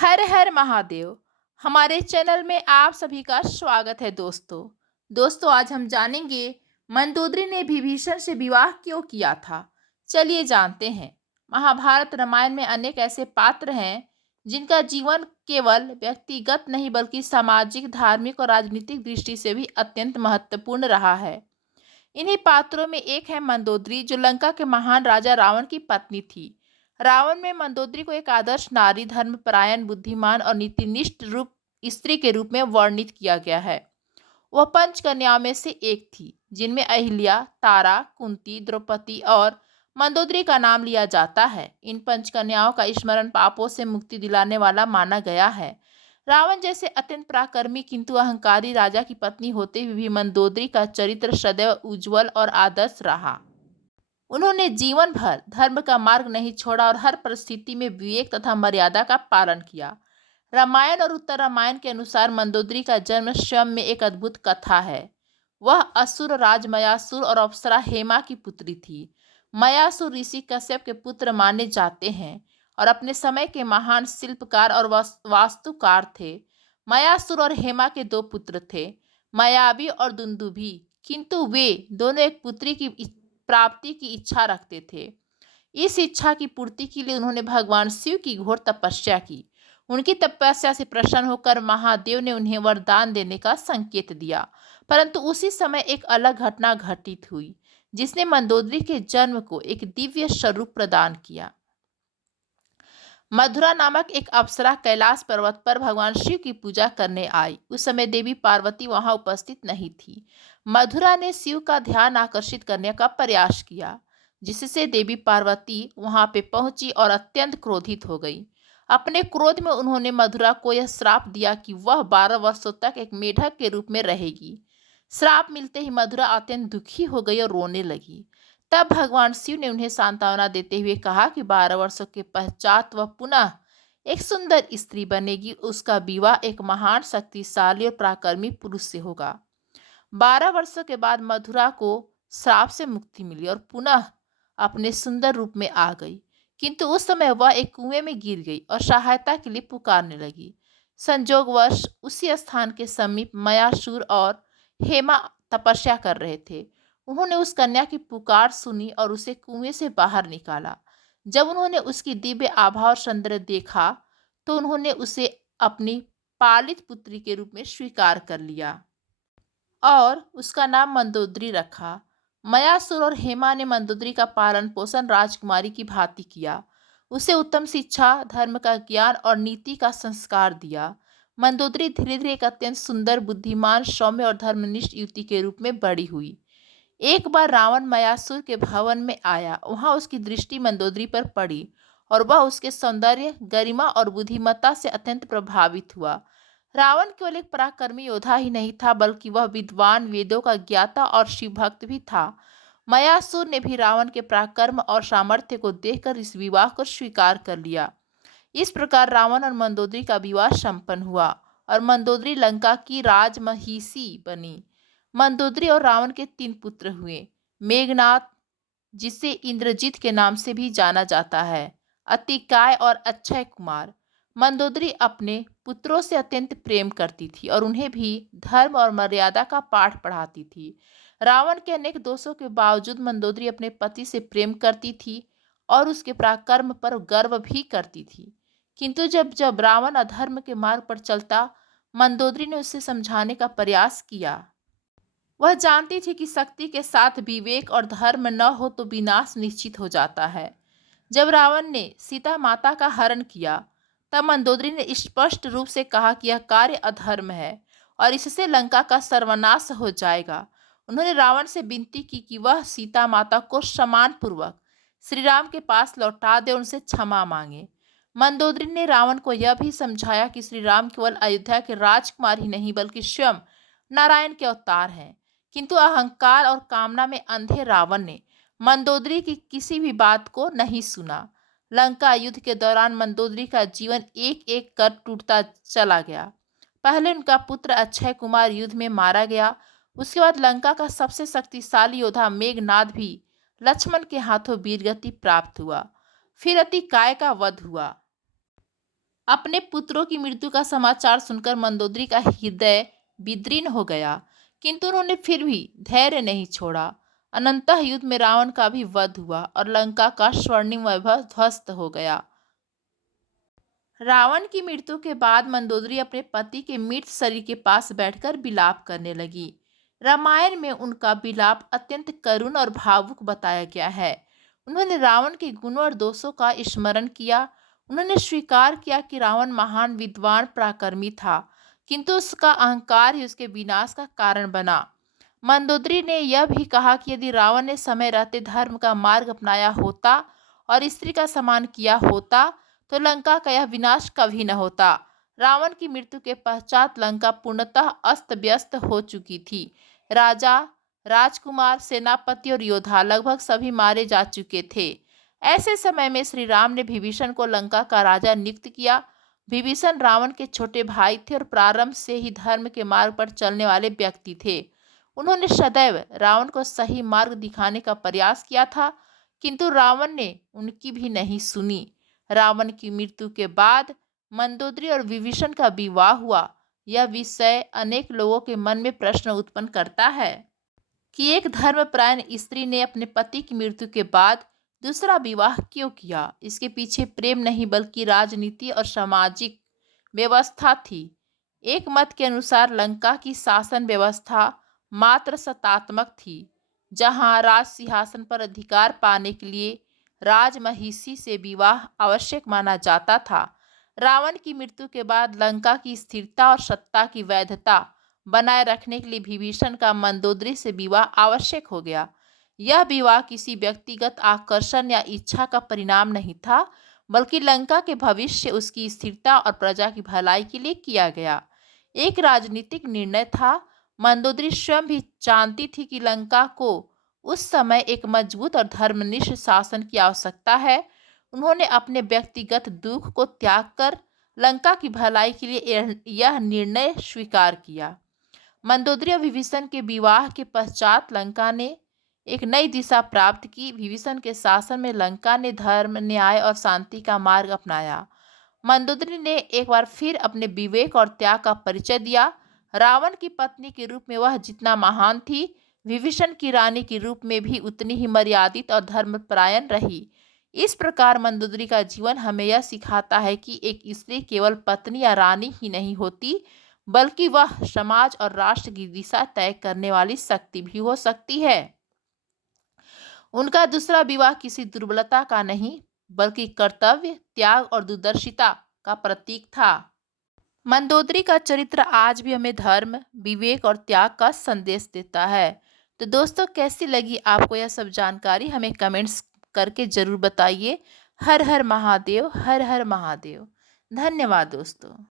हर हर महादेव। हमारे चैनल में आप सभी का स्वागत है दोस्तों आज हम जानेंगे मंदोदरी ने विभीषण से विवाह क्यों किया था। चलिए जानते हैं। महाभारत रामायण में अनेक ऐसे पात्र हैं जिनका जीवन केवल व्यक्तिगत नहीं बल्कि सामाजिक, धार्मिक और राजनीतिक दृष्टि से भी अत्यंत महत्वपूर्ण रहा है। इन्हीं पात्रों में एक है मंदोदरी, जो लंका के महान राजा रावण की पत्नी थी। रावण में मंदोदरी को एक आदर्श नारी, धर्मपरायण, बुद्धिमान और नीतिनिष्ठ रूप स्त्री के रूप में वर्णित किया गया है। वह पंच कन्याओं में से एक थी, जिनमें अहिल्या, तारा, कुंती, द्रौपदी और मंदोदरी का नाम लिया जाता है। इन पंच कन्याओं का स्मरण पापों से मुक्ति दिलाने वाला माना गया है। रावण जैसे अत्यंत पराक्रमी किंतु अहंकारी राजा की पत्नी होते हुए भी मंदोदरी का चरित्र सदैव उज्जवल और आदर्श रहा। उन्होंने जीवन भर धर्म का मार्ग नहीं छोड़ा और हर परिस्थिति में विवेक तथा मर्यादा का पालन किया। रामायण और उत्तर रामायण के अनुसार मंदोदरी का जन्म स्वयं में एक अद्भुत कथा है। वह असुर राज मयासुर और अप्सरा हेमा की पुत्री थी। मयासुर ऋषि कश्यप के पुत्र माने जाते हैं और अपने समय के महान शिल्पकार और वास्तुकार थे। मयासुर और हेमा के दो पुत्र थे, मायावी और दुंदुभी, किंतु वे दोनों एक पुत्री की प्राप्ति की इच्छा रखते थे। इस इच्छा की पूर्ति के लिए उन्होंने भगवान शिव की घोर तपस्या की। उनकी तपस्या से प्रसन्न होकर महादेव ने उन्हें वरदान देने का संकेत दिया, परंतु उसी समय एक अलग घटना घटित हुई जिसने मंदोदरी के जन्म को एक दिव्य स्वरूप प्रदान किया। मधुरा नामक एक अप्सरा कैलाश पर्वत पर भगवान शिव की पूजा करने आई। उस समय देवी पार्वती वहां उपस्थित नहीं थी। मधुरा ने शिव का ध्यान आकर्षित करने का प्रयास किया, जिससे देवी पार्वती वहां पे पहुंची और अत्यंत क्रोधित हो गई। अपने क्रोध में उन्होंने मधुरा को यह श्राप दिया कि वह 12 वर्षों तक एक मेढक के रूप में रहेगी। श्राप मिलते ही मधुरा अत्यंत दुखी हो गई और रोने लगी। तब भगवान शिव ने उन्हें सांत्वना देते हुए कहा कि 12 वर्षों के पश्चात वह पुनः एक सुंदर स्त्री बनेगी। उसका विवाह एक महान, शक्तिशाली और पराक्रमी पुरुष से होगा। 12 वर्षों के बाद मधुरा को श्राप से मुक्ति मिली और पुनः अपने सुंदर रूप में आ गई, किंतु उस समय वह एक कुएं में गिर गई और सहायता के लिए पुकारने लगी। संजोगवश उसी स्थान के समीप मयासुर और हेमा तपस्या कर रहे थे। उन्होंने उस कन्या की पुकार सुनी और उसे कुएं से बाहर निकाला। जब उन्होंने उसकी दिव्य आभा और सौंदर्य देखा तो उन्होंने उसे अपनी पालित पुत्री के रूप में स्वीकार कर लिया और उसका नाम मंदोदरी रखा। मयासुर और हेमा ने मंदोदरी का पालन पोषण राजकुमारी की भांति किया। उसे उत्तम शिक्षा, धर्म का ज्ञान और नीति का संस्कार दिया। मंदोदरी धीरे धीरे एक अत्यंत सुंदर, बुद्धिमान, सौम्य और धर्मनिष्ठ युवती के रूप में बड़ी हुई। एक बार रावण मयासुर के भवन में आया। वहां उसकी दृष्टि मंदोदरी पर पड़ी और वह उसके सौंदर्य, गरिमा और बुद्धिमत्ता से अत्यंत प्रभावित हुआ। रावण केवल एक पराक्रमी योद्धा ही नहीं था, बल्कि वह विद्वान, वेदों का ज्ञाता और शिव भक्त भी था। मयासुर ने भी रावण के पराक्रम और सामर्थ्य को देखकर इस विवाह को स्वीकार कर लिया। इस प्रकार रावण और मंदोदरी का विवाह संपन्न हुआ और मंदोदरी लंका की राजमहिषी बनी। मंदोदरी और रावण के 3 पुत्र हुए। मेघनाद, जिसे इंद्रजीत के नाम से भी जाना जाता है, अतिकाय और अक्षय कुमार। मंदोदरी अपने पुत्रों से अत्यंत प्रेम करती थी और उन्हें भी धर्म और मर्यादा का पाठ पढ़ाती थी। रावण के अनेक दोषों के बावजूद मंदोदरी अपने पति से प्रेम करती थी और उसके पराक्रम पर गर्व भी करती थी। किंतु जब जब रावण अधर्म के मार्ग पर चलता, मंदोदरी ने उसे समझाने का प्रयास किया। वह जानती थी कि शक्ति के साथ विवेक और धर्म न हो तो विनाश निश्चित हो जाता है। जब रावण ने सीता माता का हरण किया, तब मंदोदरी ने स्पष्ट रूप से कहा कि यह कार्य अधर्म है और इससे लंका का सर्वनाश हो जाएगा। उन्होंने रावण से विनती की कि वह सीता माता को सम्मान पूर्वक श्री राम के पास लौटा दे, उनसे क्षमा मांगे। मंदोदरी ने रावण को यह भी समझाया कि श्री राम केवल अयोध्या के राजकुमार ही नहीं बल्कि स्वयं नारायण के अवतार हैं। किंतु अहंकार और कामना में अंधे रावण ने मंदोदरी की किसी भी बात को नहीं सुना। लंका युद्ध के दौरान मंदोदरी का जीवन एक एक कर टूटता चला गया। पहले उनका पुत्र अक्षय कुमार युद्ध में मारा गया। उसके बाद लंका का सबसे शक्तिशाली योद्धा मेघनाद भी लक्ष्मण के हाथों वीरगति प्राप्त हुआ। फिर अतिकाय का वध हुआ। अपने पुत्रों की मृत्यु का समाचार सुनकर मंदोदरी का हृदय विदीर्ण हो गया, किंतु उन्होंने फिर भी धैर्य नहीं छोड़ा। अनंतः युद्ध में रावण का भी वध हुआ और लंका का स्वर्णिम वैभव ध्वस्त हो गया। रावण की मृत्यु के बाद मंदोदरी अपने पति के मृत शरीर के पास बैठकर विलाप करने लगी। रामायण में उनका विलाप अत्यंत करुण और भावुक बताया गया है। उन्होंने रावण के गुणों और दोषों का स्मरण किया। उन्होंने स्वीकार किया कि रावण महान विद्वान पराक्रमी था, किंतु उसका अहंकार ही उसके विनाश का कारण बना। मंदोदरी ने यह भी कहा कि यदि रावण ने समय रहते धर्म का मार्ग अपनाया होता और स्त्री का सम्मान किया होता तो लंका का यह विनाश कभी न होता। रावण की मृत्यु के पश्चात लंका पूर्णतः अस्त व्यस्त हो चुकी थी। राजा, राजकुमार, सेनापति और योद्धा लगभग सभी मारे जा चुके थे। ऐसे समय में श्री राम ने विभीषण को लंका का राजा नियुक्त किया। विभीषण रावण के छोटे भाई थे और प्रारंभ से ही धर्म के मार्ग पर चलने वाले व्यक्ति थे। उन्होंने सदैव रावण को सही मार्ग दिखाने का प्रयास किया था, किंतु रावण ने उनकी भी नहीं सुनी। रावण की मृत्यु के बाद मंदोदरी और विभीषण का विवाह हुआ। यह विषय अनेक लोगों के मन में प्रश्न उत्पन्न करता है कि एक धर्मपरायण स्त्री ने अपने पति की मृत्यु के बाद दूसरा विवाह क्यों किया। इसके पीछे प्रेम नहीं बल्कि राजनीति और सामाजिक व्यवस्था थी। एक मत के अनुसार लंका की शासन व्यवस्था मात्र सत्तात्मक थी, जहां राज सिंहासन पर अधिकार पाने के लिए राजमहिषी से विवाह आवश्यक माना जाता था। रावण की मृत्यु के बाद लंका की स्थिरता और सत्ता की वैधता बनाए रखने के लिए विभीषण का मंदोदरी से विवाह आवश्यक हो गया। यह विवाह किसी व्यक्तिगत आकर्षण या इच्छा का परिणाम नहीं था, बल्कि लंका के भविष्य, उसकी स्थिरता और प्रजा की भलाई के लिए किया गया एक राजनीतिक निर्णय था। मंदोदरी स्वयं भी जानती थी कि लंका को उस समय एक मजबूत और धर्मनिष्ठ शासन की आवश्यकता है। उन्होंने अपने व्यक्तिगत दुख को त्याग कर लंका की भलाई के लिए यह निर्णय स्वीकार किया। मंदोदरी और विभीषण के विवाह के पश्चात लंका ने एक नई दिशा प्राप्त की। विभीषण के शासन में लंका ने धर्म, न्याय और शांति का मार्ग अपनाया। मंदोदरी ने एक बार फिर अपने विवेक और त्याग का परिचय दिया। रावण की पत्नी के रूप में वह जितना महान थी, विभीषण की रानी के रूप में भी उतनी ही मर्यादित और धर्मपरायण रही। इस प्रकार मंदोदरी का जीवन हमें यह सिखाता है कि एक स्त्री केवल पत्नी या रानी ही नहीं होती, बल्कि वह समाज और राष्ट्र की दिशा तय करने वाली शक्ति भी हो सकती है। उनका दूसरा विवाह किसी दुर्बलता का नहीं, बल्कि कर्तव्य, त्याग और दूरदर्शिता का प्रतीक था। मंदोदरी का चरित्र आज भी हमें धर्म, विवेक और त्याग का संदेश देता है। तो दोस्तों, कैसी लगी आपको यह सब जानकारी, हमें कमेंट्स करके जरूर बताइए। हर हर महादेव, हर हर महादेव। धन्यवाद दोस्तों।